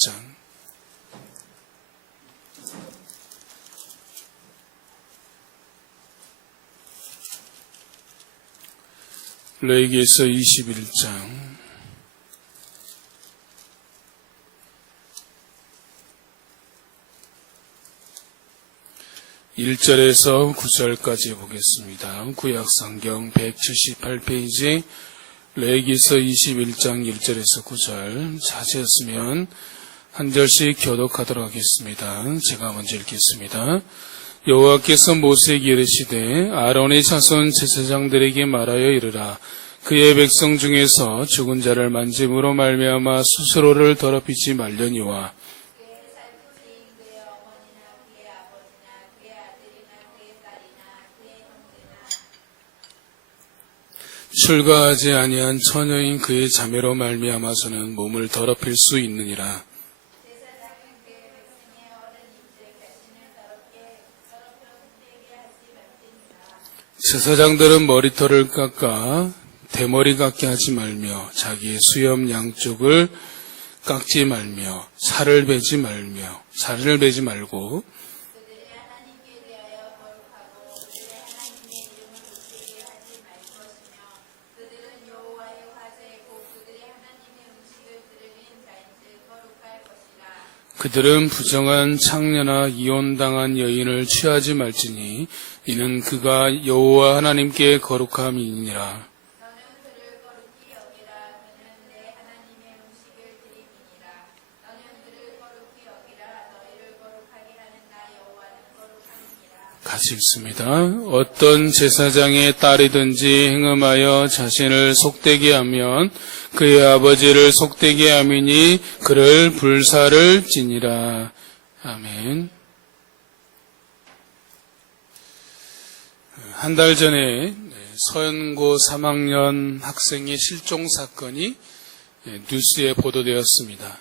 21장. 레위기에서 21장 1절에서 9절까지 보겠습니다. 구약성경 178페이지 레위기서 21장 1절에서 9절 자세였으면 한 절씩 교독하도록 하겠습니다. 제가 먼저 읽겠습니다. 여호와께서 모세에게 이르시되 아론의 자손 제사장들에게 말하여 이르라. 그의 백성 중에서 죽은 자를 만짐으로 말미암아 스스로를 더럽히지 말려니와 출가하지 아니한 처녀인 그의 자매로 말미암아서는 몸을 더럽힐 수 있느니라. 제사장들은 머리털을 깎아 대머리 같게 하지 말며 자기의 수염 양쪽을 깎지 말며 살을 베지 말고 그들은 부정한 창녀나 이혼당한 여인을 취하지 말지니 이는 그가 여호와 하나님께 거룩함이니라. 같이 읽습니다. 어떤 제사장의 딸이든지 행음하여 자신을 속되게 하면 그의 아버지를 속되게 함이니 그를 불사를 지니라. 아멘. 한 달 전에 서연고 3학년 학생의 실종 사건이 뉴스에 보도되었습니다.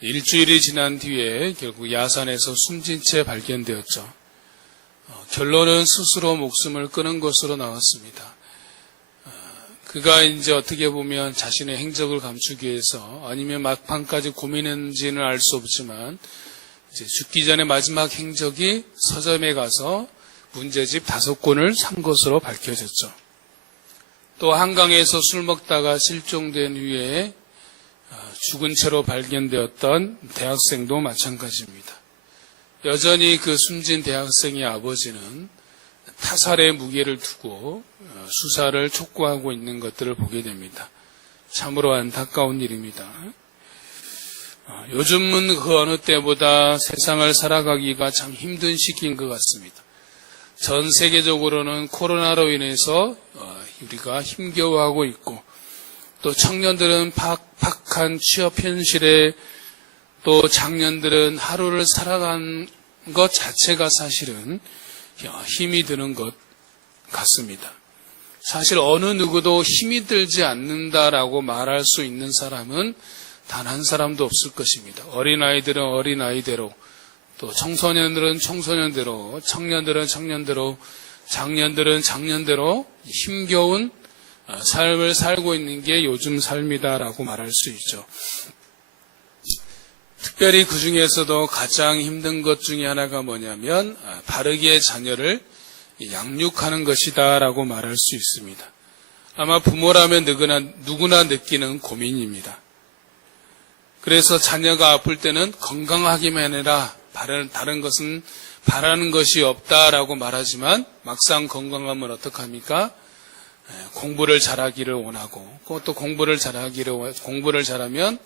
일주일이 지난 뒤에 결국 야산에서 숨진 채 발견되었죠. 결론은 스스로 목숨을 끊은 것으로 나왔습니다. 그가 이제 어떻게 보면 자신의 행적을 감추기 위해서 아니면 막판까지 고민했는지는 알 수 없지만 이제 죽기 전에 마지막 행적이 서점에 가서 문제집 5권을 산 것으로 밝혀졌죠. 또 한강에서 술 먹다가 실종된 후에 죽은 채로 발견되었던 대학생도 마찬가지입니다. 여전히 그 숨진 대학생의 아버지는 타살의 무게를 두고 수사를 촉구하고 있는 것들을 보게 됩니다. 참으로 안타까운 일입니다. 요즘은 그 어느 때보다 세상을 살아가기가 참 힘든 시기인 것 같습니다. 전 세계적으로는 코로나로 인해서 우리가 힘겨워하고 있고 또 청년들은 팍팍한 취업 현실에 또 장년들은 하루를 살아간 것 자체가 사실은 힘이 드는 것 같습니다. 사실 어느 누구도 힘이 들지 않는다라고 말할 수 있는 사람은 단 한 사람도 없을 것입니다. 어린아이들은 어린아이대로, 또 청소년들은 청소년대로, 청년들은 청년대로, 장년들은 장년대로 힘겨운 삶을 살고 있는 게 요즘 삶이다라고 말할 수 있죠. 특별히 그 중에서도 가장 힘든 것 중에 하나가 뭐냐면 바르게 자녀를 양육하는 것이다 라고 말할 수 있습니다. 아마 부모라면 누구나 느끼는 고민입니다. 그래서 자녀가 아플 때는 건강하기만 해라, 다른 것은 바라는 것이 없다라고 말하지만 막상 건강하면 어떡합니까? 공부를 잘하기를 원하고 또 공부를 잘하면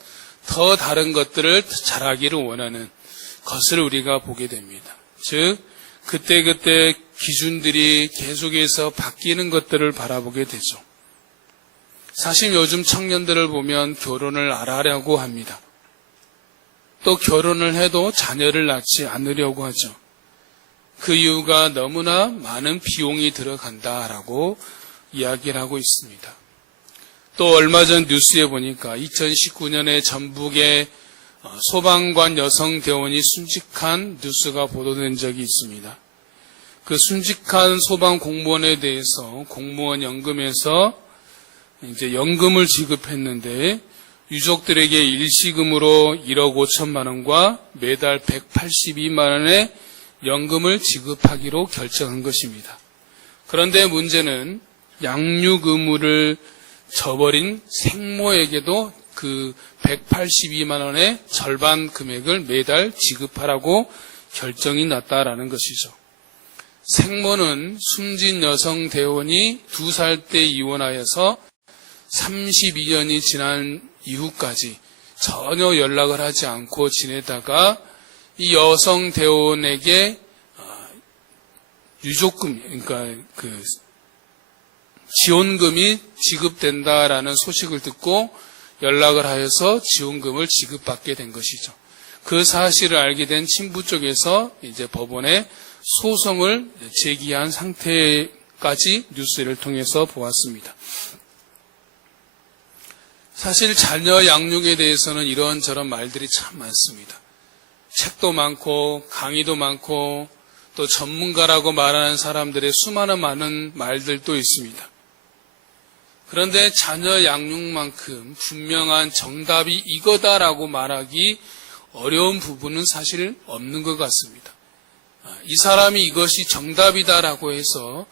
더 다른 것들을 잘하기를 원하는 것을 우리가 보게 됩니다. 즉 그때그때 기준들이 계속해서 바뀌는 것들을 바라보게 되죠. 사실 요즘 청년들을 보면 결혼을 안 하려고 합니다. 또 결혼을 해도 자녀를 낳지 않으려고 하죠. 그 이유가 너무나 많은 비용이 들어간다라고 이야기를 하고 있습니다. 또 얼마 전 뉴스에 보니까 2019년에 전북의 소방관 여성 대원이 순직한 뉴스가 보도된 적이 있습니다. 그 순직한 소방 공무원에 대해서 공무원 연금에서 이제 연금을 지급했는데 유족들에게 일시금으로 1억 5천만 원과 매달 182만 원의 연금을 지급하기로 결정한 것입니다. 그런데 문제는 양육 의무를 저버린 생모에게도 그 182만 원의 절반 금액을 매달 지급하라고 결정이 났다라는 것이죠. 생모는 숨진 여성 대원이 2살 때 이혼하여서 32년이 지난 이후까지 전혀 연락을 하지 않고 지내다가 이 여성 대원에게 유족금, 그러니까 그 지원금이 지급된다라는 소식을 듣고 연락을 하여서 지원금을 지급받게 된 것이죠. 그 사실을 알게 된 친부 쪽에서 이제 법원에 소송을 제기한 상태까지 뉴스를 통해서 보았습니다. 사실 자녀 양육에 대해서는 이런저런 말들이 참 많습니다. 책도 많고 강의도 많고 또 전문가라고 말하는 사람들의 수많은 많은 말들도 있습니다. 그런데 자녀 양육만큼 분명한 정답이 이거다라고 말하기 어려운 부분은 사실 없는 것 같습니다. 이 사람이 이것이 정답이다라고 해서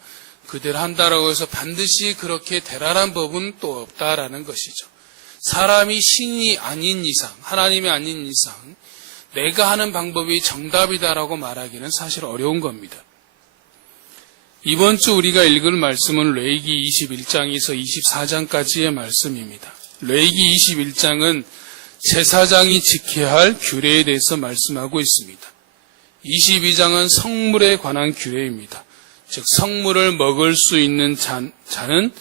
그대로 한다라고 해서 반드시 그렇게 대단한 법은 또 없다라는 것이죠. 사람이 신이 아닌 이상, 하나님이 아닌 이상 내가 하는 방법이 정답이다라고 말하기는 사실 어려운 겁니다. 이번 주 우리가 읽을 말씀은 레위기 21장에서 24장까지의 말씀입니다. 레위기 21장은 제사장이 지켜야 할 규례에 대해서 말씀하고 있습니다. 22장은 성물에 관한 규례입니다. 즉 성물을 먹을 수 있는 자는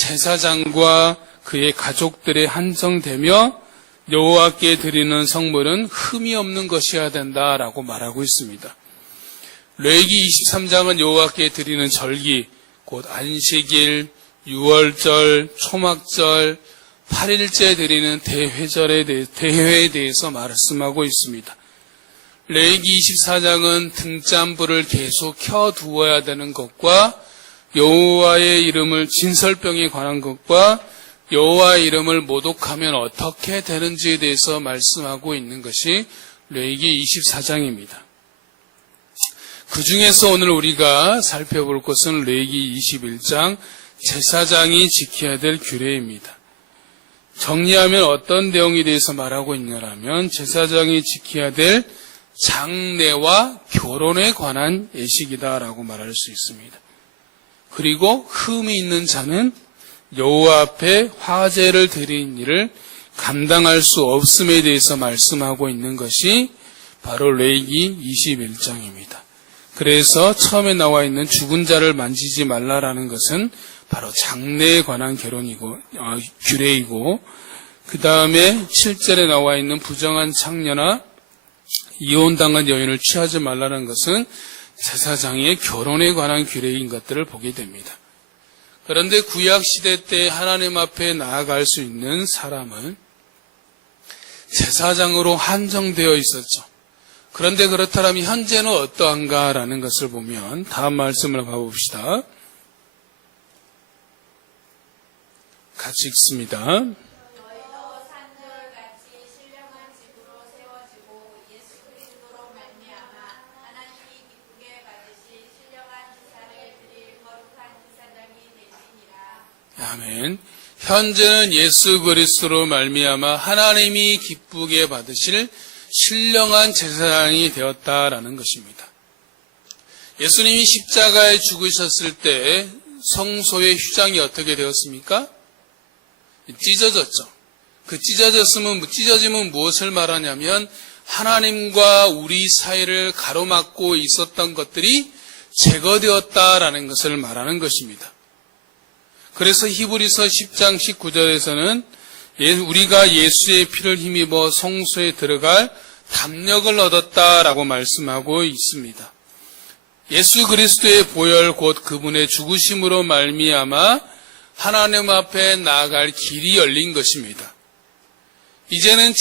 제사장과 그의 가족들에 한정되며 여호와께 드리는 성물은 흠이 없는 것이어야 된다라고 말하고 있습니다. 레위기 23장은 여호와께 드리는 절기, 곧 안식일, 유월절, 초막절, 8일째 드리는 대회에 대해서 말씀하고 있습니다. 레위기 24장은 등잔불을 계속 켜두어야 되는 것과 여호와의 이름을 진설병에 관한 것과 여호와의 이름을 모독하면 어떻게 되는지에 대해서 말씀하고 있는 것이 레위기 24장입니다. 그 중에서 오늘 우리가 살펴볼 것은 레위기 21장 제사장이 지켜야 될 규례입니다. 정리하면 어떤 내용에 대해서 말하고 있냐면 제사장이 지켜야 될 장례와 결혼에 관한 예식이다라고 말할 수 있습니다. 그리고 흠이 있는 자는 여호와 앞에 화제를 드리는 일을 감당할 수 없음에 대해서 말씀하고 있는 것이 바로 레위기 21장입니다. 그래서 처음에 나와 있는 죽은 자를 만지지 말라라는 것은 바로 장례에 관한 규례이고 그 다음에 7절에 나와 있는 부정한 창녀나 이혼당한 여인을 취하지 말라는 것은 제사장의 결혼에 관한 규례인 것들을 보게 됩니다. 그런데 구약시대 때 하나님 앞에 나아갈 수 있는 사람은 제사장으로 한정되어 있었죠. 그런데 그렇다면 현재는 어떠한가라는 것을 보면 다음 말씀을 봐봅시다. 같이 읽습니다. 아멘. 현재는 예수 그리스도로 말미암아 하나님이 기쁘게 받으실 신령한 제사장이 되었다라는 것입니다. 예수님이 십자가에 죽으셨을 때 성소의 휘장이 어떻게 되었습니까? 찢어졌죠. 그 찢어지면 무엇을 말하냐면 하나님과 우리 사이를 가로막고 있었던 것들이 제거되었다라는 것을 말하는 것입니다. 그래서 히브리서 10장 19절에서는 우리가 예수의 피를 힘입어 성소에 들어갈 담력을 얻었다라고 말씀하고 있습니다. 예수 그리스도의 보혈 곧 그분의 죽으심으로 말미암아 하나님 앞에 나아갈 길이 열린 것입니다. 이제는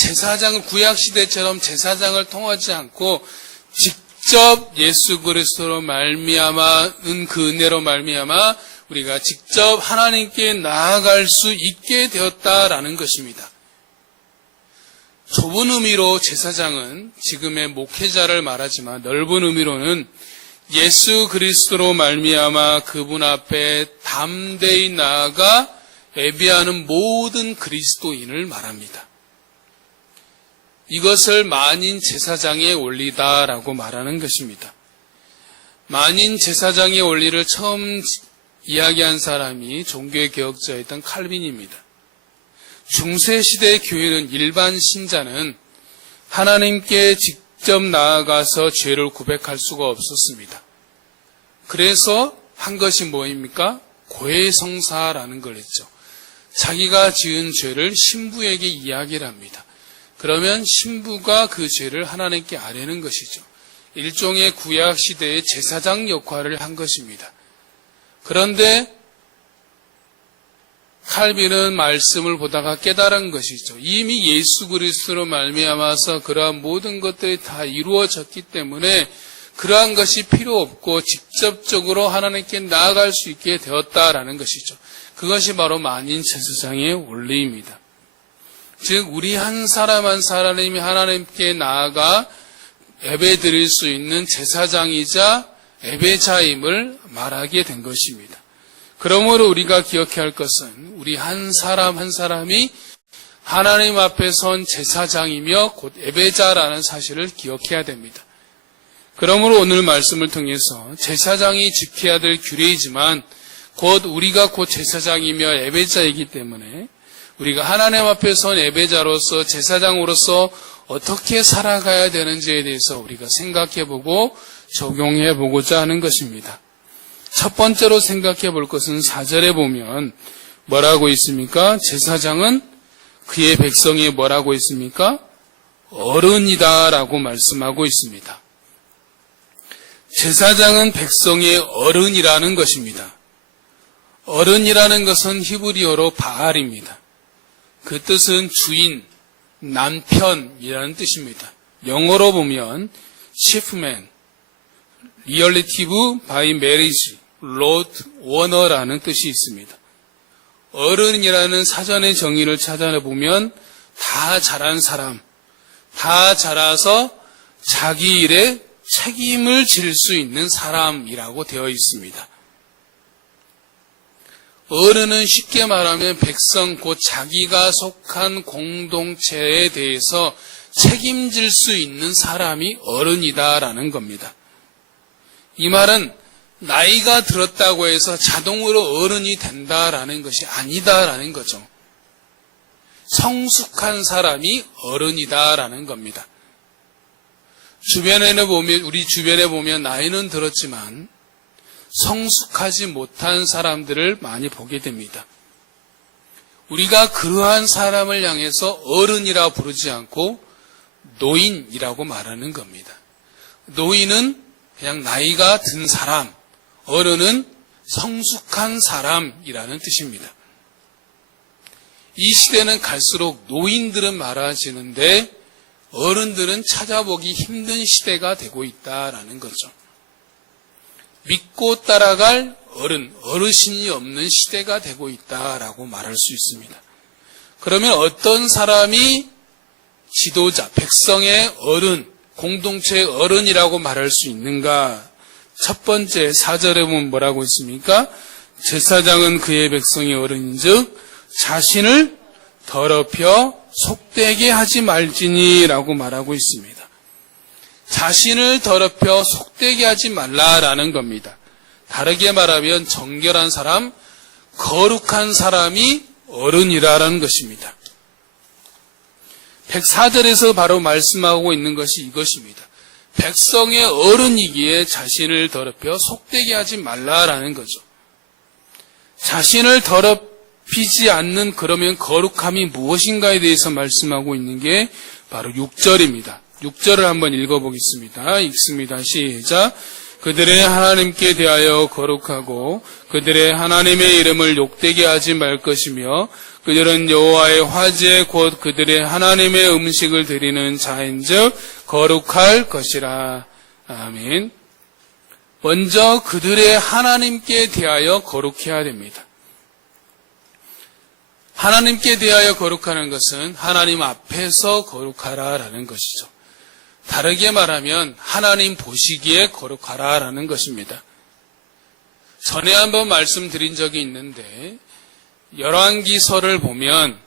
구약시대처럼 제사장을 통하지 않고 직접 예수 그리스도로 말미암아는 그 은혜로 말미암아 우리가 직접 하나님께 나아갈 수 있게 되었다라는 것입니다. 좁은 의미로 제사장은 지금의 목회자를 말하지만 넓은 의미로는 예수 그리스도로 말미암아 그분 앞에 담대히 나아가 예배하는 모든 그리스도인을 말합니다. 이것을 만인 제사장의 원리다라고 말하는 것입니다. 만인 제사장의 원리를 처음 이야기한 사람이 종교의 개혁자였던 칼빈입니다. 중세시대 교회는 일반 신자는 하나님께 직접 나아가서 죄를 고백할 수가 없었습니다. 그래서 한 것이 뭐입니까? 고해성사라는 걸 했죠. 자기가 지은 죄를 신부에게 이야기를 합니다. 그러면 신부가 그 죄를 하나님께 아뢰는 것이죠. 일종의 구약시대의 제사장 역할을 한 것입니다. 그런데 칼빈은 말씀을 보다가 깨달은 것이죠. 이미 예수 그리스도로 말미암아서 그러한 모든 것들이 다 이루어졌기 때문에 그러한 것이 필요 없고 직접적으로 하나님께 나아갈 수 있게 되었다라는 것이죠. 그것이 바로 만인 제사장의 원리입니다. 즉 우리 한 사람 한 사람이 하나님께 나아가 예배 드릴 수 있는 제사장이자 예배자임을 말하게 된 것입니다. 그러므로 우리가 기억해야 할 것은 우리 한 사람 한 사람이 하나님 앞에 선 제사장이며 곧 예배자라는 사실을 기억해야 됩니다. 그러므로 오늘 말씀을 통해서 제사장이 지켜야 될 규례이지만 곧 우리가 곧 제사장이며 예배자이기 때문에 우리가 하나님 앞에 선 예배자로서 제사장으로서 어떻게 살아가야 되는지에 대해서 우리가 생각해보고 적용해보고자 하는 것입니다. 첫 번째로 생각해 볼 것은 4절에 보면 뭐라고 있습니까? 제사장은 그의 백성이 뭐라고 있습니까? 어른이다라고 말씀하고 있습니다. 제사장은 백성의 어른이라는 것입니다. 어른이라는 것은 히브리어로 바알입니다. 그 뜻은 주인, 남편이라는 뜻입니다. 영어로 보면 chiefman, relative by marriage, lord, owner라는 뜻이 있습니다. 어른이라는 사전의 정의를 찾아보면 다 자란 사람, 다 자라서 자기 일에 책임을 질 수 있는 사람이라고 되어 있습니다. 어른은 쉽게 말하면 백성 곧 자기가 속한 공동체에 대해서 책임질 수 있는 사람이 어른이다라는 겁니다. 이 말은 나이가 들었다고 해서 자동으로 어른이 된다라는 것이 아니다라는 거죠. 성숙한 사람이 어른이다라는 겁니다. 우리 주변에 보면 나이는 들었지만 성숙하지 못한 사람들을 많이 보게 됩니다. 우리가 그러한 사람을 향해서 어른이라 부르지 않고 노인이라고 말하는 겁니다. 노인은 그냥 나이가 든 사람, 어른은 성숙한 사람이라는 뜻입니다. 이 시대는 갈수록 노인들은 많아지는데 어른들은 찾아보기 힘든 시대가 되고 있다라는 거죠. 믿고 따라갈 어르신이 없는 시대가 되고 있다라고 말할 수 있습니다. 그러면 어떤 사람이 지도자, 백성의 어른, 공동체의 어른이라고 말할 수 있는가? 첫 번째 4절에 보면 뭐라고 있습니까? 제사장은 그의 백성의 어른인즉 자신을 더럽혀 속되게 하지 말지니라고 말하고 있습니다. 자신을 더럽혀 속되게 하지 말라라는 겁니다. 다르게 말하면 정결한 사람, 거룩한 사람이 어른이라는 것입니다. 104절에서 바로 말씀하고 있는 것이 이것입니다. 백성의 어른이기에 자신을 더럽혀 속되게 하지 말라라는 거죠. 자신을 더럽히지 않는 그러면 거룩함이 무엇인가에 대해서 말씀하고 있는 게 바로 6절입니다. 6절을 한번 읽어보겠습니다. 읽습니다. 시작. 그들의 하나님께 대하여 거룩하고 그들의 하나님의 이름을 욕되게 하지 말 것이며 그들은 여호와의 화제 곧 그들의 하나님의 음식을 드리는 자인즉 거룩할 것이라. 아멘. 먼저 그들의 하나님께 대하여 거룩해야 됩니다. 하나님께 대하여 거룩하는 것은 하나님 앞에서 거룩하라라는 것이죠. 다르게 말하면 하나님 보시기에 거룩하라라는 것입니다. 전에 한번 말씀드린 적이 있는데 열왕기서를 보면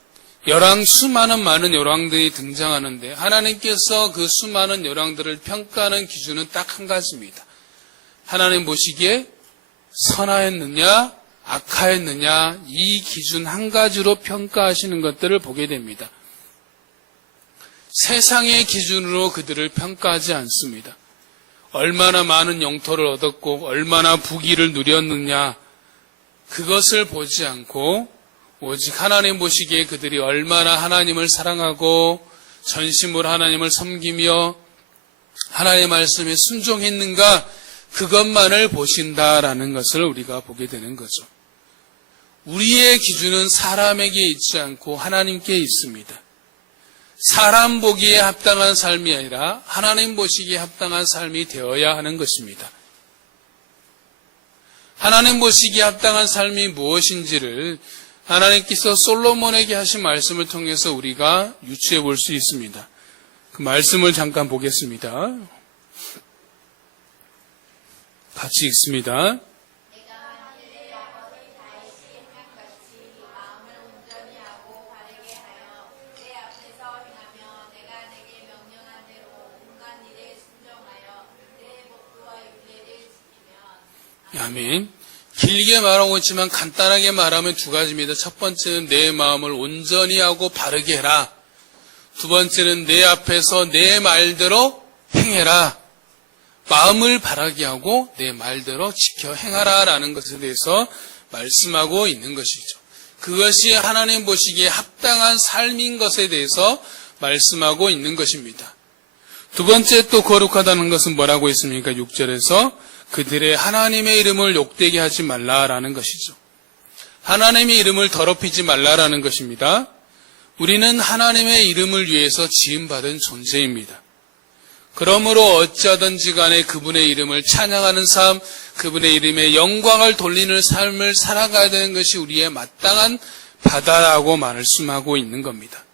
수많은 많은 열왕들이 등장하는데 하나님께서 그 수많은 열왕들을 평가하는 기준은 딱 한 가지입니다. 하나님 보시기에 선하였느냐 악하였느냐 이 기준 한 가지로 평가하시는 것들을 보게 됩니다. 세상의 기준으로 그들을 평가하지 않습니다. 얼마나 많은 영토를 얻었고 얼마나 부귀를 누렸느냐 그것을 보지 않고 오직 하나님 보시기에 그들이 얼마나 하나님을 사랑하고 전심으로 하나님을 섬기며 하나님의 말씀에 순종했는가 그것만을 보신다라는 것을 우리가 보게 되는 거죠. 우리의 기준은 사람에게 있지 않고 하나님께 있습니다. 사람 보기에 합당한 삶이 아니라 하나님 보시기에 합당한 삶이 되어야 하는 것입니다. 하나님 보시기에 합당한 삶이 무엇인지를 하나님께서 솔로몬에게 하신 말씀을 통해서 우리가 유추해 볼 수 있습니다. 그 말씀을 잠깐 보겠습니다. 같이 읽습니다. 아멘. 길게 말하고 있지만 간단하게 말하면 두 가지입니다. 첫 번째는 내 마음을 온전히 하고 바르게 해라. 두 번째는 내 앞에서 내 말대로 행해라. 마음을 바르게 하고 내 말대로 지켜 행하라라는 것에 대해서 말씀하고 있는 것이죠. 그것이 하나님 보시기에 합당한 삶인 것에 대해서 말씀하고 있는 것입니다. 두 번째 또 거룩하다는 것은 뭐라고 했습니까? 6절에서 그들의 하나님의 이름을 욕되게 하지 말라라는 것이죠. 하나님의 이름을 더럽히지 말라라는 것입니다. 우리는 하나님의 이름을 위해서 지음받은 존재입니다. 그러므로 어찌하든지 간에 그분의 이름을 찬양하는 삶, 그분의 이름에 영광을 돌리는 삶을 살아가야 되는 것이 우리의 마땅한 바다라고 말씀하고 있는 겁니다.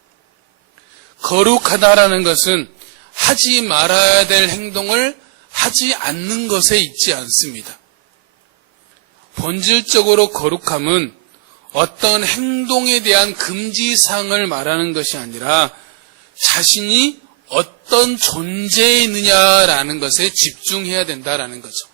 거룩하다라는 것은 하지 말아야 될 행동을 하지 않는 것에 있지 않습니다. 본질적으로 거룩함은 어떤 행동에 대한 금지사항을 말하는 것이 아니라 자신이 어떤 존재에 있느냐라는 것에 집중해야 된다라는 거죠.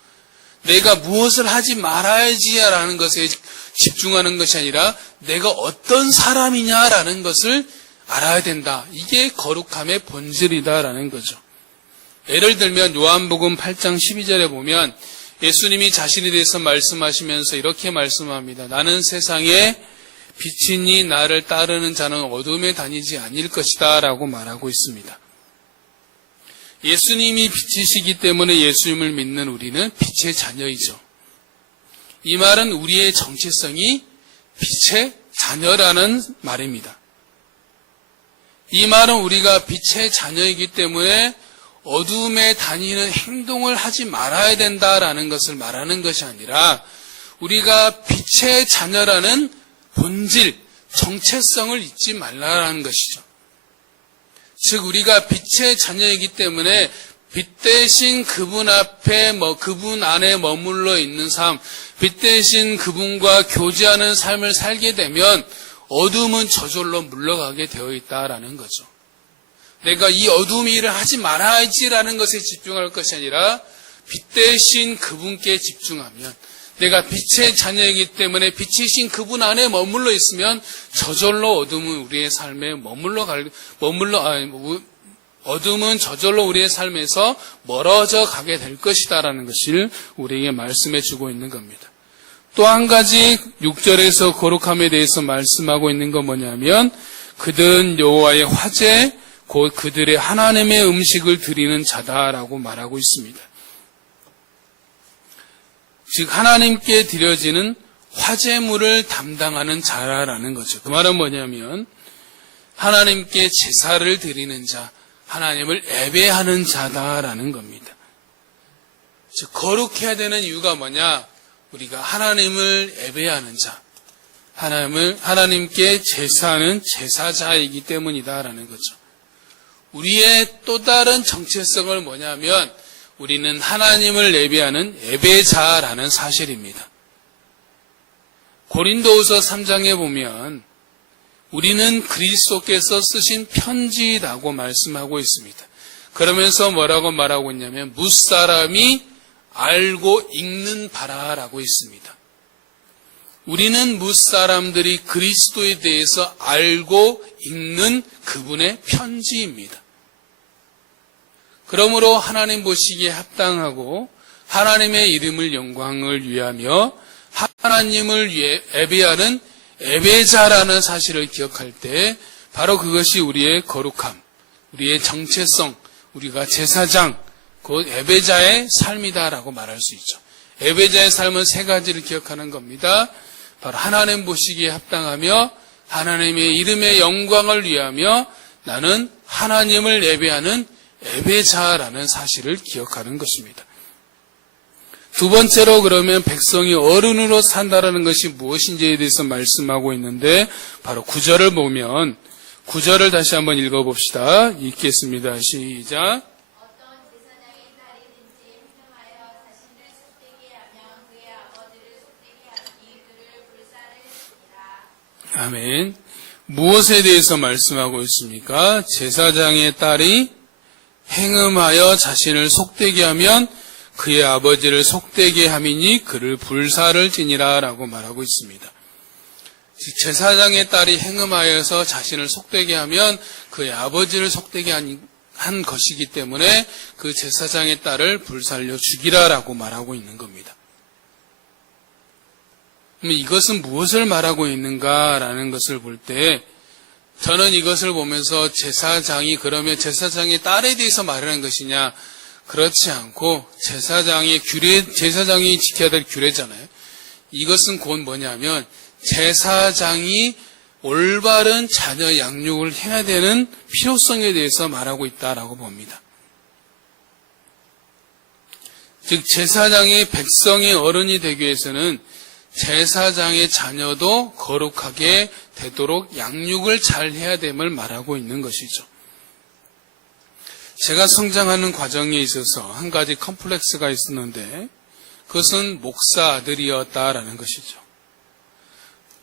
내가 무엇을 하지 말아야지라는 것에 집중하는 것이 아니라 내가 어떤 사람이냐라는 것을 알아야 된다. 이게 거룩함의 본질이다라는 거죠. 예를 들면 요한복음 8장 12절에 보면 예수님이 자신에 대해서 말씀하시면서 이렇게 말씀합니다. 나는 세상의 빛이니 나를 따르는 자는 어둠에 다니지 아닐 것이다 라고 말하고 있습니다. 예수님이 빛이시기 때문에 예수님을 믿는 우리는 빛의 자녀이죠. 이 말은 우리의 정체성이 빛의 자녀라는 말입니다. 이 말은 우리가 빛의 자녀이기 때문에 어둠에 다니는 행동을 하지 말아야 된다라는 것을 말하는 것이 아니라 우리가 빛의 자녀라는 본질, 정체성을 잊지 말라라는 것이죠. 즉 우리가 빛의 자녀이기 때문에 빛 대신 그분 앞에 그분 안에 머물러 있는 삶, 빛 대신 그분과 교제하는 삶을 살게 되면 어둠은 저절로 물러가게 되어 있다라는 거죠. 내가 이 어둠의 일을 하지 말아야지라는 것에 집중할 것이 아니라 빛 대신 그분께 집중하면 내가 빛의 자녀이기 때문에 빛이신 그분 안에 머물러 있으면 저절로 어둠은 우리의 삶에 어둠은 저절로 우리의 삶에서 멀어져 가게 될 것이다라는 것을 우리에게 말씀해 주고 있는 겁니다. 또 한 가지 6절에서 거룩함에 대해서 말씀하고 있는 건 뭐냐면 그들은 여호와의 화제 곧 그들의 하나님의 음식을 드리는 자다라고 말하고 있습니다. 즉 하나님께 드려지는 화제물을 담당하는 자라는 거죠. 그 말은 뭐냐면 하나님께 제사를 드리는 자, 하나님을 예배하는 자다라는 겁니다. 즉 거룩해야 되는 이유가 뭐냐? 우리가 하나님을 예배하는 자, 하나님께 제사하는 제사자이기 때문이다라는 거죠. 우리의 또 다른 정체성을 뭐냐면 우리는 하나님을 예배하는 예배자라는 사실입니다. 고린도후서 3장에 보면 우리는 그리스도께서 쓰신 편지라고 말씀하고 있습니다. 그러면서 뭐라고 말하고 있냐면 무사람이 알고 읽는 바라라고 있습니다. 우리는 무사람들이 그리스도에 대해서 알고 읽는 그분의 편지입니다. 그러므로 하나님 보시기에 합당하고 하나님의 이름을 영광을 위하며 하나님을 예배하는 예배자라는 사실을 기억할 때 바로 그것이 우리의 거룩함, 우리의 정체성, 우리가 제사장, 곧 예배자의 삶이다라고 말할 수 있죠. 예배자의 삶은 세 가지를 기억하는 겁니다. 바로 하나님 보시기에 합당하며 하나님의 이름의 영광을 위하며 나는 하나님을 예배하는 예배자라는 사실을 기억하는 것입니다. 두 번째로 그러면 백성이 어른으로 산다라는 것이 무엇인지에 대해서 말씀하고 있는데 바로 9절을 보면 9절을 다시 한번 읽어봅시다. 읽겠습니다. 시작. 어떤 제사장의 딸이든지 행동하여 자신을 속되게 하며 그의 아버지를 속되게 하니 그를 불사를 지니라. 아멘. 무엇에 대해서 말씀하고 있습니까? 제사장의 딸이 행음하여 자신을 속되게 하면 그의 아버지를 속되게 함이니 그를 불사를 지니라 라고 말하고 있습니다. 제사장의 딸이 행음하여서 자신을 속되게 하면 그의 아버지를 속되게 한 것이기 때문에 그 제사장의 딸을 불살려 죽이라 라고 말하고 있는 겁니다. 그럼 이것은 무엇을 말하고 있는가라는 것을 볼 때 저는 이것을 보면서 제사장이 그러면 제사장의 딸에 대해서 말하는 것이냐? 그렇지 않고 제사장이 지켜야 될 규례잖아요. 이것은 곧 뭐냐면 제사장이 올바른 자녀 양육을 해야 되는 필요성에 대해서 말하고 있다라고 봅니다. 즉 제사장이 백성의 어른이 되기 위해서는 제사장의 자녀도 거룩하게 되도록 양육을 잘 해야 됨을 말하고 있는 것이죠. 제가 성장하는 과정에 있어서 한 가지 컴플렉스가 있었는데 그것은 목사 아들이었다라는 것이죠.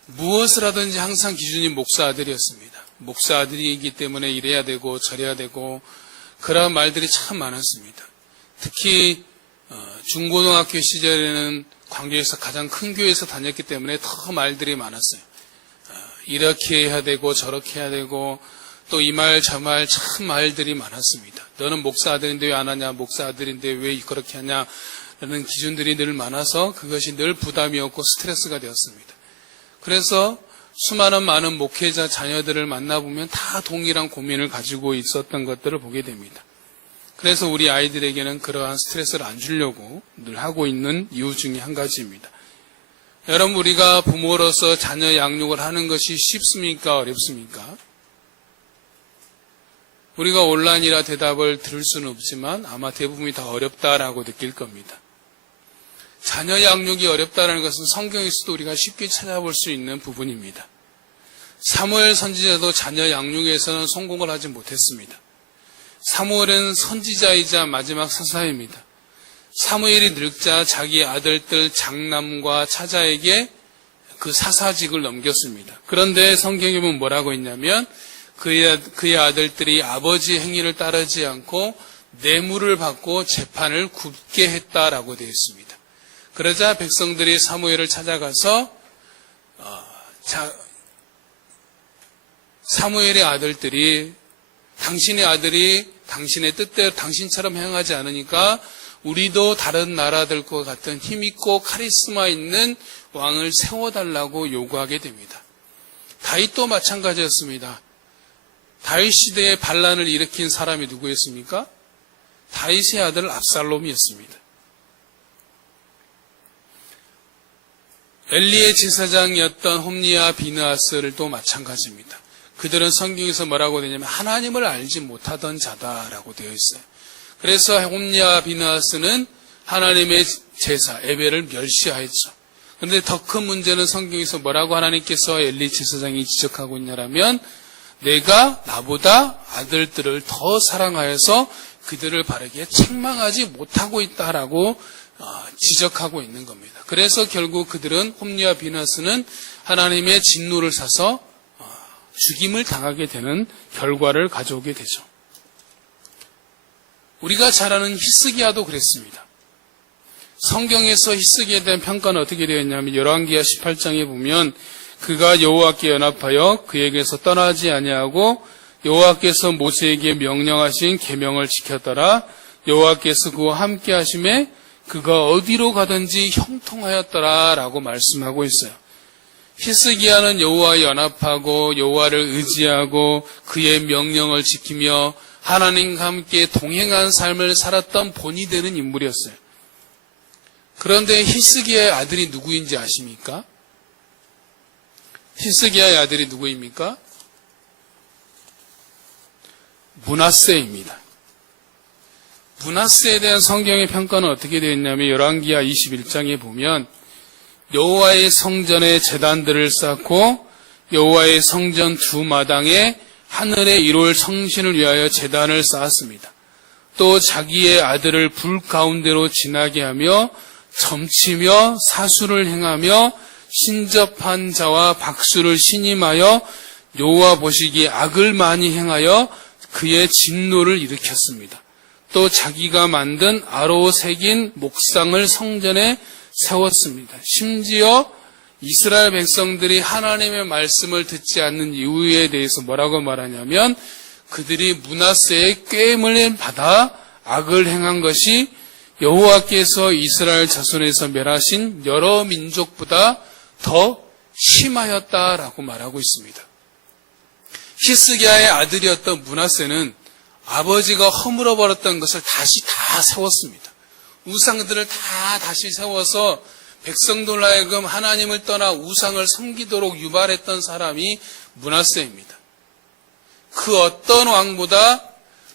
무엇을 하든지 항상 기준이 목사 아들이었습니다. 목사 아들이기 때문에 이래야 되고 저래야 되고 그런 말들이 참 많았습니다. 특히 중고등학교 시절에는 광교에서 가장 큰 교회에서 다녔기 때문에 더 말들이 많았어요. 이렇게 해야 되고 저렇게 해야 되고 또 이 말 저 말 참 말들이 많았습니다. 너는 목사 아들인데 왜 안 하냐? 목사 아들인데 왜 그렇게 하냐? 라는 기준들이 늘 많아서 그것이 늘 부담이었고 스트레스가 되었습니다. 그래서 수많은 많은 목회자 자녀들을 만나보면 다 동일한 고민을 가지고 있었던 것들을 보게 됩니다. 그래서 우리 아이들에게는 그러한 스트레스를 안 주려고 늘 하고 있는 이유 중에 한 가지입니다. 여러분 우리가 부모로서 자녀 양육을 하는 것이 쉽습니까? 어렵습니까? 우리가 온라인이라 대답을 들을 수는 없지만 아마 대부분이 다 어렵다라고 느낄 겁니다. 자녀 양육이 어렵다는 것은 성경에서도 우리가 쉽게 찾아볼 수 있는 부분입니다. 사무엘 선지자도 자녀 양육에서는 성공을 하지 못했습니다. 사무엘은 선지자이자 마지막 사사입니다. 사무엘이 늙자 자기 아들들 장남과 차자에게 그 사사직을 넘겼습니다. 그런데 성경에 보면 뭐라고 했냐면 그의 아들들이 아버지 행위를 따르지 않고 뇌물을 받고 재판을 굽게 했다라고 되어 있습니다. 그러자 백성들이 사무엘을 찾아가서 사무엘의 아들들이 당신의 아들이 당신의 뜻대로 당신처럼 행하지 않으니까 우리도 다른 나라들과 같은 힘있고 카리스마 있는 왕을 세워달라고 요구하게 됩니다. 다윗도 마찬가지였습니다. 다윗 시대에 반란을 일으킨 사람이 누구였습니까? 다윗의 아들 압살롬이었습니다. 엘리의 제사장이었던 홈리와 비느하스를 또 마찬가지입니다. 그들은 성경에서 뭐라고 되냐면 하나님을 알지 못하던 자다라고 되어 있어요. 그래서 홈리와 비느하스는 하나님의 제사, 예배를 멸시하였죠. 그런데 더 큰 문제는 성경에서 뭐라고 하나님께서 엘리 제사장이 지적하고 있냐라면 내가 나보다 아들들을 더 사랑하여서 그들을 바르게 책망하지 못하고 있다라고 지적하고 있는 겁니다. 그래서 결국 그들은 홈리와 비나스는 하나님의 진노를 사서 죽임을 당하게 되는 결과를 가져오게 되죠. 우리가 잘 아는 히스기야도 그랬습니다. 성경에서 히스기야에 대한 평가는 어떻게 되어 있냐면 열왕기하 18장에 보면 그가 여호와께 연합하여 그에게서 떠나지 아니하고 여호와께서 모세에게 명령하신 계명을 지켰더라. 여호와께서 그와 함께 하심에 그가 어디로 가든지 형통하였더라 라고 말씀하고 있어요. 히스기야는 여호와와 연합하고 여호와를 의지하고 그의 명령을 지키며 하나님과 함께 동행한 삶을 살았던 본이 되는 인물이었어요. 그런데 히스기야의 아들이 누구인지 아십니까? 히스기야의 아들이 누구입니까? 므낫세입니다. 므낫세에 대한 성경의 평가는 어떻게 되어 있냐면 열왕기하 21장에 보면 여호와의 성전에 제단들을 쌓고 여호와의 성전 두 마당에 하늘에 이룰 성신을 위하여 제단을 쌓았습니다. 또 자기의 아들을 불 가운데로 지나게 하며 점치며 사수를 행하며 신접한 자와 박수를 신임하여 여호와 보시기에 악을 많이 행하여 그의 진노를 일으켰습니다. 또 자기가 만든 아로 새긴 목상을 성전에 세웠습니다. 심지어 이스라엘 백성들이 하나님의 말씀을 듣지 않는 이유에 대해서 뭐라고 말하냐면 그들이 므낫세의 꾀임을 받아 악을 행한 것이 여호와께서 이스라엘 자손에서 멸하신 여러 민족보다 더 심하였다라고 말하고 있습니다. 히스기야의 아들이었던 므낫세는 아버지가 허물어버렸던 것을 다시 다 세웠습니다. 우상들을 다 다시 세워서 백성들 하여금 하나님을 떠나 우상을 섬기도록 유발했던 사람이 므낫세입니다. 그 어떤 왕보다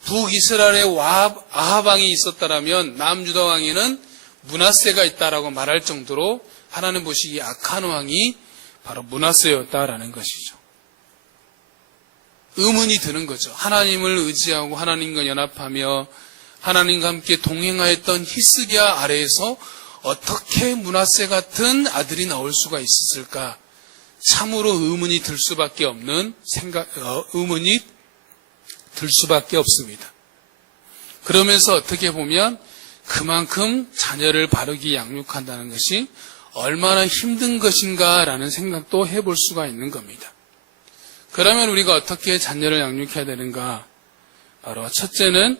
북이스라엘의 아합 왕이 있었다라면 남유다 왕에는 므낫세가 있다라고 말할 정도로 하나님 보시기에 악한 왕이 바로 므낫세였다라는 것이죠. 의문이 드는 거죠. 하나님을 의지하고 하나님과 연합하며 하나님과 함께 동행하였던 히스기야 아래에서 어떻게 므낫세 같은 아들이 나올 수가 있었을까? 참으로 의문이 들 수밖에 없는 의문이 들 수밖에 없습니다. 그러면서 어떻게 보면 그만큼 자녀를 바르게 양육한다는 것이 얼마나 힘든 것인가라는 생각도 해볼 수가 있는 겁니다. 그러면 우리가 어떻게 자녀를 양육해야 되는가? 바로 첫째는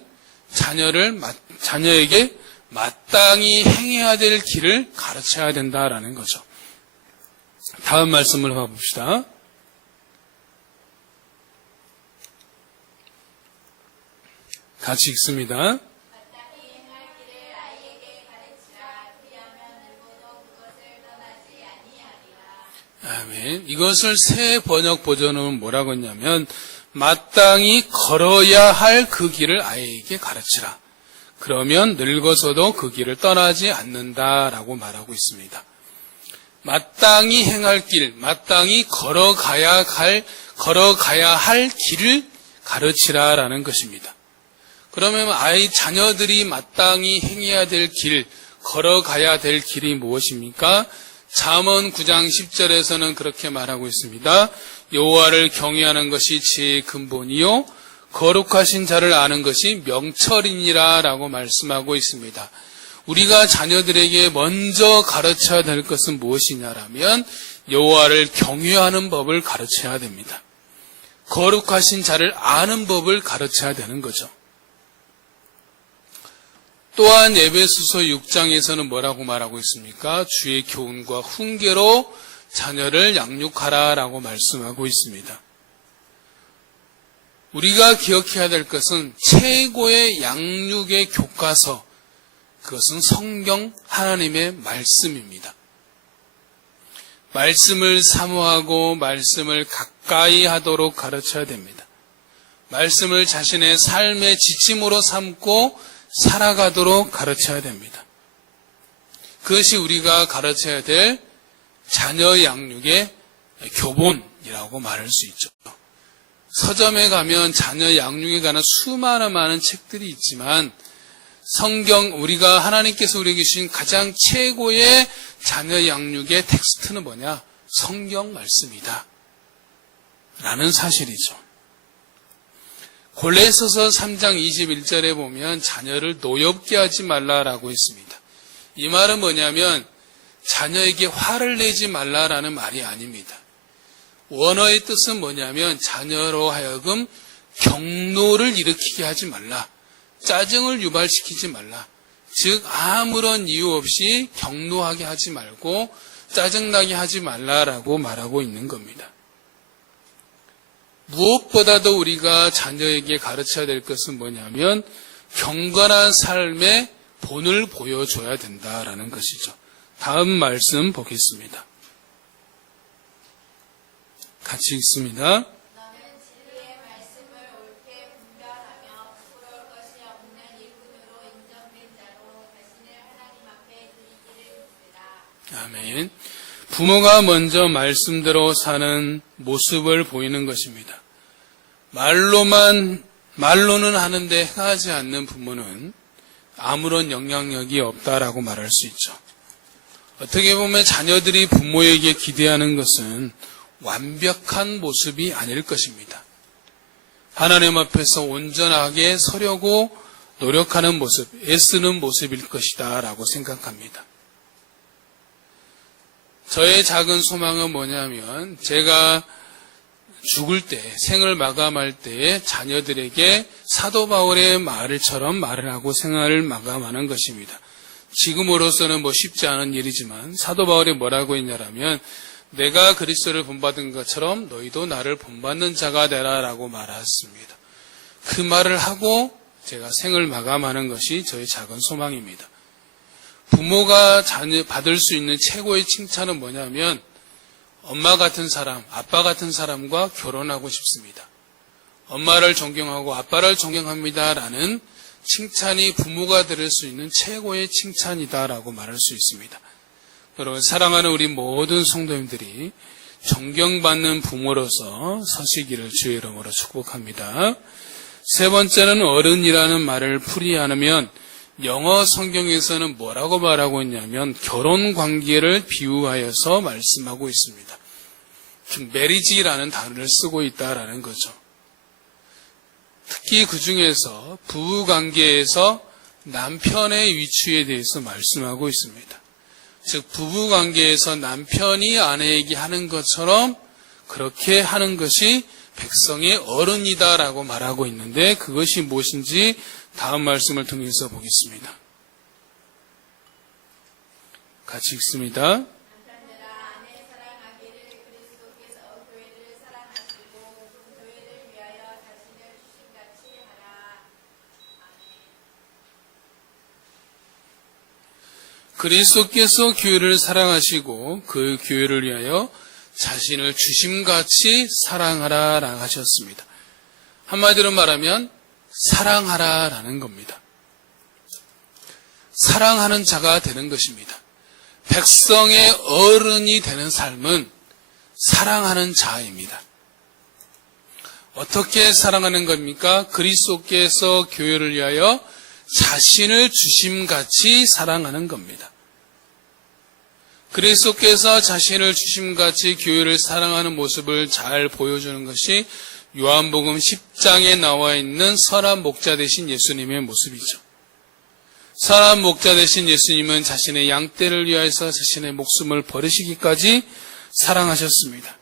자녀에게 마땅히 행해야 될 길을 가르쳐야 된다라는 거죠. 다음 말씀을 봐봅시다. 같이 읽습니다. 마땅히 행할 길을 아이에게 가르치라. 그리하면 늙어도 그것을 떠나지 아니하리라. 아멘. 이것을 새 번역 버전은 뭐라고 했냐면 마땅히 걸어야 할 그 길을 아이에게 가르치라. 그러면 늙어서도 그 길을 떠나지 않는다라고 말하고 있습니다. 마땅히 행할 길, 마땅히 걸어가야 할 길을 가르치라라는 것입니다. 그러면 자녀들이 마땅히 행해야 될 길, 걸어가야 될 길이 무엇입니까? 잠언 9장 10절에서는 그렇게 말하고 있습니다. 여호와를 경외하는 것이 지혜의 근본이요 거룩하신 자를 아는 것이 명철이니라 라고 말씀하고 있습니다. 우리가 자녀들에게 먼저 가르쳐야 될 것은 무엇이냐라면 여호와를 경외하는 법을 가르쳐야 됩니다. 거룩하신 자를 아는 법을 가르쳐야 되는 거죠. 또한 에베소서 6장에서는 뭐라고 말하고 있습니까? 주의 교훈과 훈계로 자녀를 양육하라라고 말씀하고 있습니다. 우리가 기억해야 될 것은 최고의 양육의 교과서, 그것은 성경 하나님의 말씀입니다. 말씀을 사모하고 말씀을 가까이 하도록 가르쳐야 됩니다. 말씀을 자신의 삶의 지침으로 삼고 살아가도록 가르쳐야 됩니다. 그것이 우리가 가르쳐야 될 자녀 양육의 교본이라고 말할 수 있죠. 서점에 가면 자녀 양육에 관한 수많은 많은 책들이 있지만 성경, 우리가 하나님께서 우리에게 주신 가장 최고의 자녀 양육의 텍스트는 뭐냐? 성경 말씀이다 라는 사실이죠. 골로새서 3장 21절에 보면 자녀를 노엽게 하지 말라라고 했습니다. 이 말은 뭐냐면 자녀에게 화를 내지 말라라는 말이 아닙니다. 원어의 뜻은 뭐냐면 자녀로 하여금 경노를 일으키게 하지 말라. 짜증을 유발시키지 말라. 즉 아무런 이유 없이 경노하게 하지 말고 짜증나게 하지 말라라고 말하고 있는 겁니다. 무엇보다도 우리가 자녀에게 가르쳐야 될 것은 뭐냐면 경건한 삶의 본을 보여줘야 된다라는 것이죠. 다음 말씀 보겠습니다. 같이 읽습니다. 너는 진리의 말씀을 옳게 분별하며 부끄러울 것이 없는 일꾼으로 인정된 자로 자신을 하나님 앞에 드리기를 믿으라. 아멘. 부모가 먼저 말씀대로 사는 모습을 보이는 것입니다. 말로는 하는데 행하지 않는 부모는 아무런 영향력이 없다라고 말할 수 있죠. 어떻게 보면 자녀들이 부모에게 기대하는 것은 완벽한 모습이 아닐 것입니다. 하나님 앞에서 온전하게 서려고 노력하는 모습, 애쓰는 모습일 것이다 라고 생각합니다. 저의 작은 소망은 뭐냐면 제가 죽을 때, 생을 마감할 때에 자녀들에게 사도 바울의 말처럼 말을 하고 생활을 마감하는 것입니다. 지금으로서는 쉽지 않은 일이지만 사도 바울이 뭐라고 했냐라면 내가 그리스도를 본받은 것처럼 너희도 나를 본받는 자가 되라라고 말했습니다. 그 말을 하고 제가 생을 마감하는 것이 저의 작은 소망입니다. 부모가 자녀 받을 수 있는 최고의 칭찬은 뭐냐면 엄마 같은 사람, 아빠 같은 사람과 결혼하고 싶습니다. 엄마를 존경하고 아빠를 존경합니다라는 칭찬이 부모가 들을 수 있는 최고의 칭찬이다라고 말할 수 있습니다. 여러분, 사랑하는 우리 모든 성도님들이 존경받는 부모로서 서시기를 주의 이름으로 축복합니다. 세 번째는 어른이라는 말을 풀이하면 영어 성경에서는 뭐라고 말하고 있냐면 결혼 관계를 비유하여서 말씀하고 있습니다. 즉 marriage라는 단어를 쓰고 있다라는 거죠. 특히 그 중에서 부부 관계에서 남편의 위치에 대해서 말씀하고 있습니다. 즉 부부 관계에서 남편이 아내에게 하는 것처럼 그렇게 하는 것이 백성의 어른이다라고 말하고 있는데 그것이 무엇인지 다음 말씀을 통해서 보겠습니다. 같이 읽습니다. 남편들아 아내 사랑하기를 그리스도께서 교회를 사랑하시고 그 교회를 위하여 자신을 주신같이 하라. 아멘. 그리스도께서 교회를 사랑하시고 그 교회를 위하여 자신을 주심같이 사랑하라 하셨습니다. 한마디로 말하면 사랑하라라는 겁니다. 사랑하는 자가 되는 것입니다. 백성의 어른이 되는 삶은 사랑하는 자입니다. 어떻게 사랑하는 겁니까? 그리스도께서 교회를 위하여 자신을 주심같이 사랑하는 겁니다. 그리스도께서 자신을 주심같이 교회를 사랑하는 모습을 잘 보여주는 것이 요한복음 10장에 나와 있는 선한 목자 되신 예수님의 모습이죠. 선한 목자 되신 예수님은 자신의 양떼를 위하여서 자신의 목숨을 버리시기까지 사랑하셨습니다.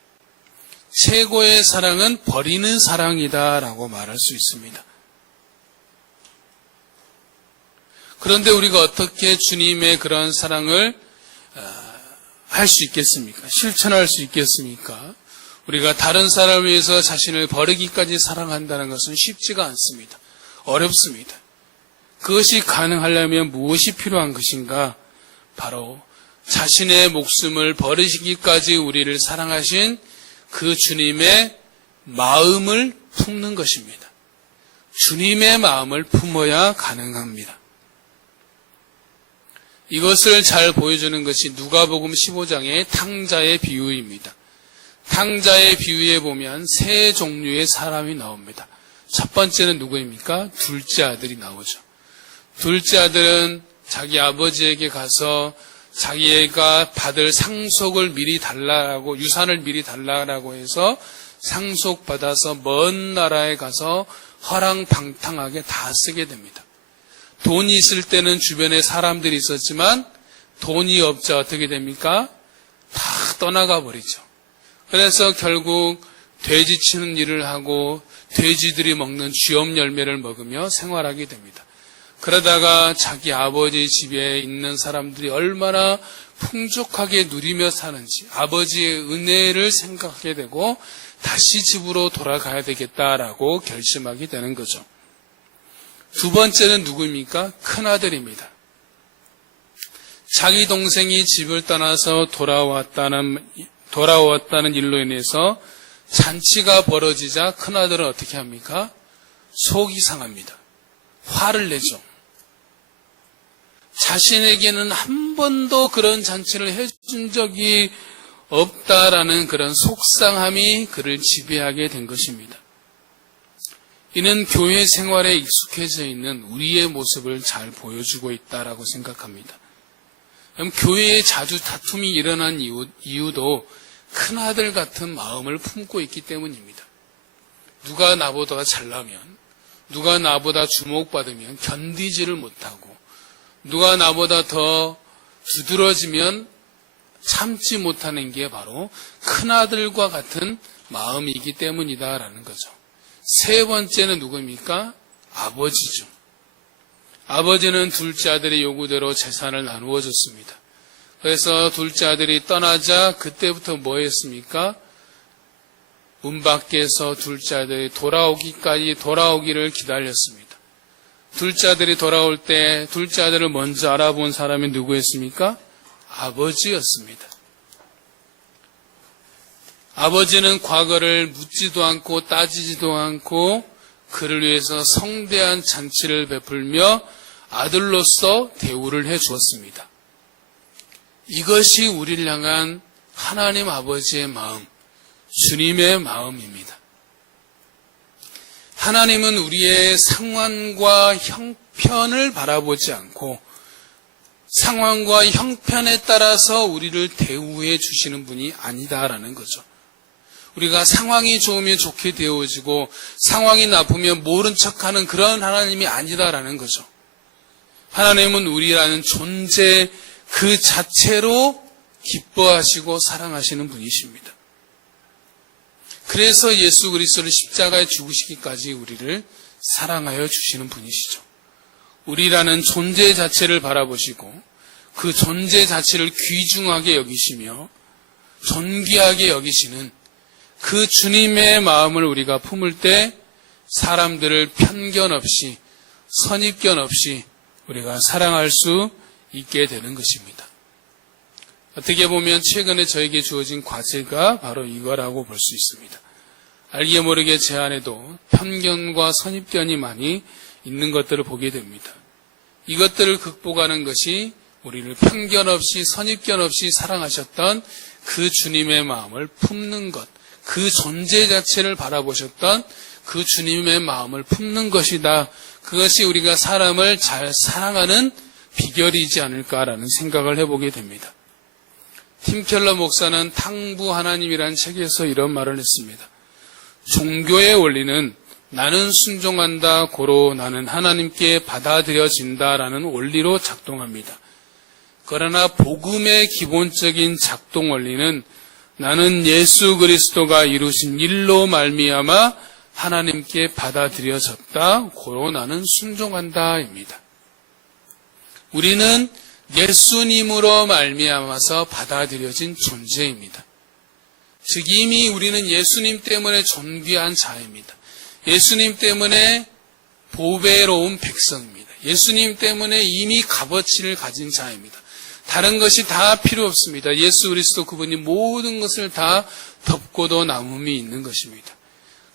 최고의 사랑은 버리는 사랑이다라고 말할 수 있습니다. 그런데 우리가 어떻게 주님의 그런 사랑을 할 수 있겠습니까? 실천할 수 있겠습니까? 우리가 다른 사람을 위해서 자신을 버리기까지 사랑한다는 것은 쉽지가 않습니다. 어렵습니다. 그것이 가능하려면 무엇이 필요한 것인가? 바로 자신의 목숨을 버리시기까지 우리를 사랑하신 그 주님의 마음을 품는 것입니다. 주님의 마음을 품어야 가능합니다. 이것을 잘 보여주는 것이 누가복음 15장의 탕자의 비유입니다. 탕자의 비유에 보면 세 종류의 사람이 나옵니다. 첫 번째는 누구입니까? 둘째 아들이 나오죠. 둘째 아들은 자기 아버지에게 가서 자기가 받을 상속을 미리 달라고, 유산을 미리 달라고 해서 상속받아서 먼 나라에 가서 허랑방탕하게 다 쓰게 됩니다. 돈이 있을 때는 주변에 사람들이 있었지만 돈이 없자 어떻게 됩니까? 다 떠나가 버리죠. 그래서 결국 돼지 치는 일을 하고 돼지들이 먹는 쥐엄 열매를 먹으며 생활하게 됩니다. 그러다가 자기 아버지 집에 있는 사람들이 얼마나 풍족하게 누리며 사는지 아버지의 은혜를 생각하게 되고 다시 집으로 돌아가야 되겠다라고 결심하게 되는 거죠. 두 번째는 누구입니까? 큰아들입니다. 자기 동생이 집을 떠나서 돌아왔다는 일로 인해서 잔치가 벌어지자 큰아들은 어떻게 합니까? 속이 상합니다. 화를 내죠. 자신에게는 한 번도 그런 잔치를 해준 적이 없다라는 그런 속상함이 그를 지배하게 된 것입니다. 이는 교회 생활에 익숙해져 있는 우리의 모습을 잘 보여주고 있다라고 생각합니다. 그럼 교회에 자주 다툼이 일어난 이유도 큰아들 같은 마음을 품고 있기 때문입니다. 누가 나보다 잘나면, 누가 나보다 주목받으면 견디지를 못하고, 누가 나보다 더 두드러지면 참지 못하는 게 바로 큰아들과 같은 마음이기 때문이다라는 거죠. 세 번째는 누구입니까? 아버지죠. 아버지는 둘째 아들의 요구대로 재산을 나누어 줬습니다. 그래서 둘째 아들이 떠나자 그때부터 뭐 했습니까? 문 밖에서 둘째 아들이 돌아오기를 기다렸습니다. 둘째 아들이 돌아올 때 둘째 아들을 먼저 알아본 사람이 누구였습니까? 아버지였습니다. 아버지는 과거를 묻지도 않고 따지지도 않고 그를 위해서 성대한 잔치를 베풀며 아들로서 대우를 해 주었습니다. 이것이 우리를 향한 하나님 아버지의 마음, 주님의 마음입니다. 하나님은 우리의 상황과 형편을 바라보지 않고 상황과 형편에 따라서 우리를 대우해 주시는 분이 아니다라는 거죠. 우리가 상황이 좋으면 좋게 되어지고 상황이 나쁘면 모른 척하는 그런 하나님이 아니다라는 거죠. 하나님은 우리라는 존재 그 자체로 기뻐하시고 사랑하시는 분이십니다. 그래서 예수 그리스도를 십자가에 죽으시기까지 우리를 사랑하여 주시는 분이시죠. 우리라는 존재 자체를 바라보시고 그 존재 자체를 귀중하게 여기시며 존귀하게 여기시는 그 주님의 마음을 우리가 품을 때 사람들을 편견 없이 선입견 없이 우리가 사랑할 수 있게 되는 것입니다. 어떻게 보면 최근에 저에게 주어진 과제가 바로 이거라고 볼 수 있습니다. 알게 모르게 제 안에도 편견과 선입견이 많이 있는 것들을 보게 됩니다. 이것들을 극복하는 것이 우리를 편견 없이 선입견 없이 사랑하셨던 그 주님의 마음을 품는 것, 그 존재 자체를 바라보셨던 그 주님의 마음을 품는 것이다. 그것이 우리가 사람을 잘 사랑하는 비결이지 않을까라는 생각을 해보게 됩니다. 팀 켈러 목사는 탕부 하나님이라는 책에서 이런 말을 했습니다. 종교의 원리는 나는 순종한다, 고로 나는 하나님께 받아들여진다라는 원리로 작동합니다. 그러나 복음의 기본적인 작동 원리는 나는 예수 그리스도가 이루신 일로 말미암아 하나님께 받아들여졌다, 고로 나는 순종한다입니다. 우리는 예수님으로 말미암아서 받아들여진 존재입니다. 즉 이미 우리는 예수님 때문에 존귀한 자입니다. 예수님 때문에 보배로운 백성입니다. 예수님 때문에 이미 값어치를 가진 자입니다. 다른 것이 다 필요 없습니다. 예수 그리스도 그분이 모든 것을 다 덮고도 남음이 있는 것입니다.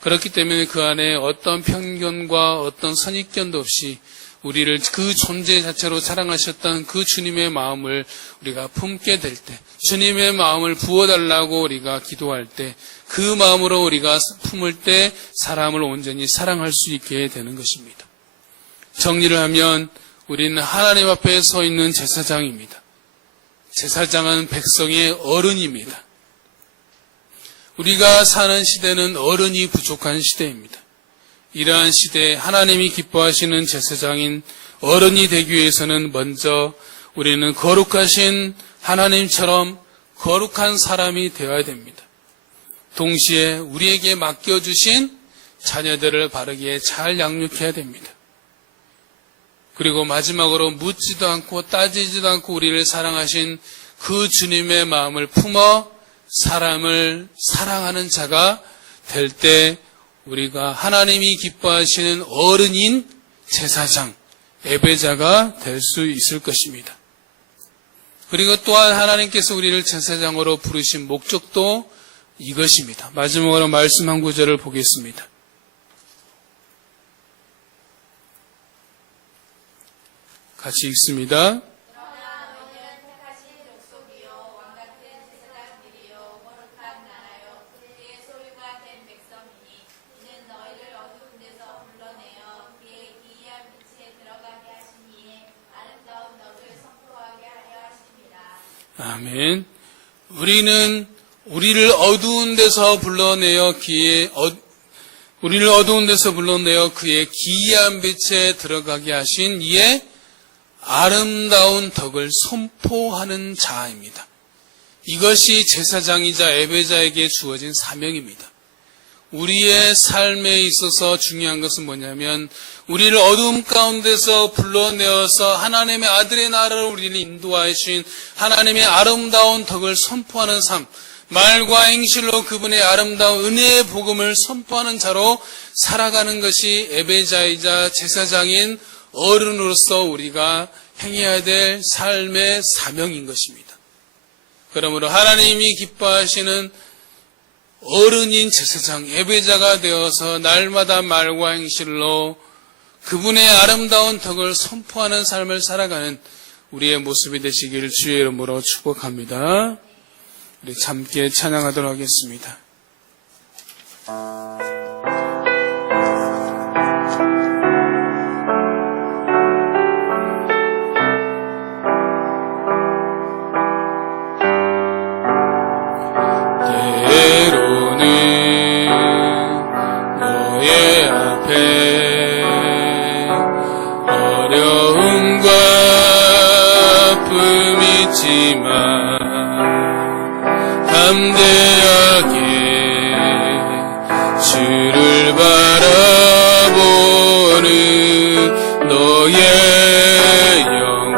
그렇기 때문에 그 안에 어떤 편견과 어떤 선입견도 없이 우리를 그 존재 자체로 사랑하셨던 그 주님의 마음을 우리가 품게 될 때, 주님의 마음을 부어달라고 우리가 기도할 때, 그 마음으로 우리가 품을 때 사람을 온전히 사랑할 수 있게 되는 것입니다. 정리를 하면 우리는 하나님 앞에 서 있는 제사장입니다. 제사장은 백성의 어른입니다. 우리가 사는 시대는 어른이 부족한 시대입니다. 이러한 시대에 하나님이 기뻐하시는 제사장인 어른이 되기 위해서는 먼저 우리는 거룩하신 하나님처럼 거룩한 사람이 되어야 됩니다. 동시에 우리에게 맡겨주신 자녀들을 바르게 잘 양육해야 됩니다. 그리고 마지막으로 묻지도 않고 따지지도 않고 우리를 사랑하신 그 주님의 마음을 품어 사람을 사랑하는 자가 될 때 우리가 하나님이 기뻐하시는 어른인 제사장, 예배자가 될 수 있을 것입니다. 그리고 또한 하나님께서 우리를 제사장으로 부르신 목적도 이것입니다. 마지막으로 말씀 한 구절을 보겠습니다. 같이 읽습니다. 아멘. 우리를 어두운 데서 불러내어 그의 기이한 빛에 들어가게 하신 이의 아름다운 덕을 선포하는 자입니다. 이것이 제사장이자 예배자에게 주어진 사명입니다. 우리의 삶에 있어서 중요한 것은 뭐냐면 우리를 어두움 가운데서 불러내어서 하나님의 아들의 나라로 우리를 인도하신 하나님의 아름다운 덕을 선포하는 삶, 말과 행실로 그분의 아름다운 은혜의 복음을 선포하는 자로 살아가는 것이 예배자이자 제사장인 어른으로서 우리가 행해야 될 삶의 사명인 것입니다. 그러므로 하나님이 기뻐하시는 어른인 제사장, 예배자가 되어서 날마다 말과 행실로 그분의 아름다운 덕을 선포하는 삶을 살아가는 우리의 모습이 되시기를 주의 이름으로 축복합니다. 우리 함께 찬양하도록 하겠습니다. 담대하게 주를 바라보는 너의 영혼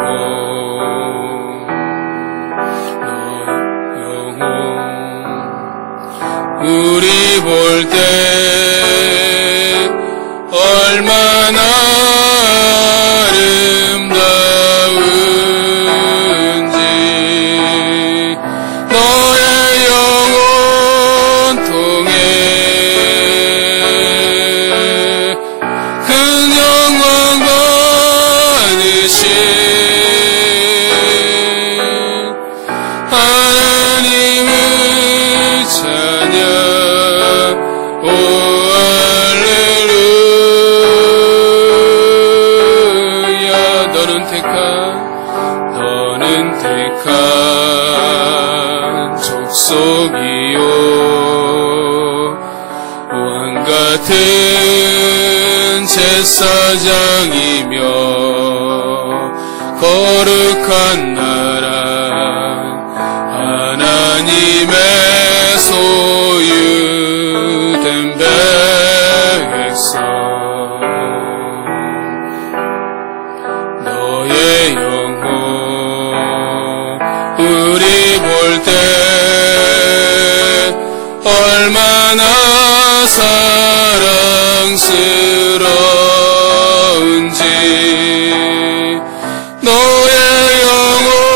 우리 볼 때 얼마나 너는 택한 족속이요 왕 같은 제사장이며 거룩한 나라 하나님의 소유된 백성 너의 영혼 우리 볼 때 얼마나 사랑스러운지 너의 영혼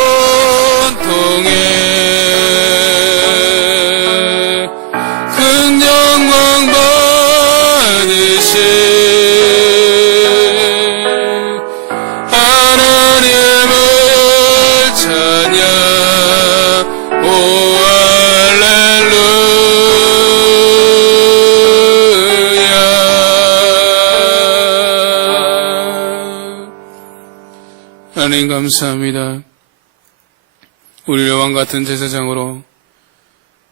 하나님 감사합니다. 우리를 왕같은 제사장으로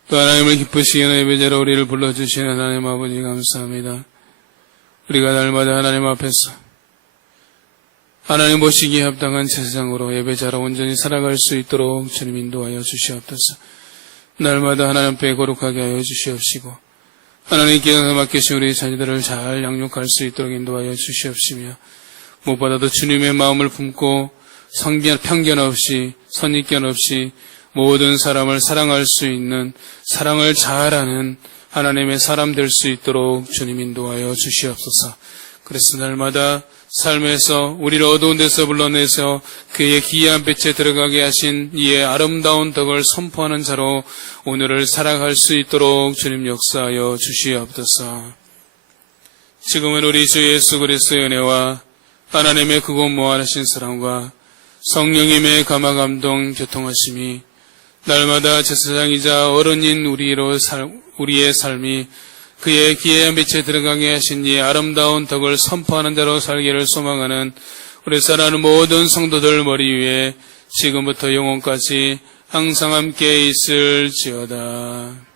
또 하나님을 기쁘시게 하는 예배자로 우리를 불러주시는 하나님 아버지 감사합니다. 우리가 날마다 하나님 앞에서 하나님 보시기에 합당한 제사장으로 예배자로 온전히 살아갈 수 있도록 주님 인도하여 주시옵소서. 날마다 하나님 앞에 거룩하게 하여 주시옵시고 하나님께서 맡기신 우리 자녀들을 잘 양육할 수 있도록 인도하여 주시옵시며 무엇보다도 주님의 마음을 품고 편견 없이 선입견 없이 모든 사람을 사랑할 수 있는 사랑을 잘하는 하나님의 사람 될 수 있도록 주님 인도하여 주시옵소서. 그래서 날마다 삶에서 우리를 어두운 데서 불러내서 그의 기이한 빛에 들어가게 하신 이의 아름다운 덕을 선포하는 자로 오늘을 살아갈 수 있도록 주님 역사하여 주시옵소서. 지금은 우리 주 예수 그리스도의 은혜와 하나님의 크고 무한하신 사랑과 성령님의 감화 감동 교통하심이 날마다 제사장이자 어른인 우리의 삶이 그의 기이한 빛에 들어가게 하신 이 아름다운 덕을 선포하는 대로 살기를 소망하는 우리 사랑하는 모든 성도들 머리 위에 지금부터 영원까지 항상 함께 있을지어다.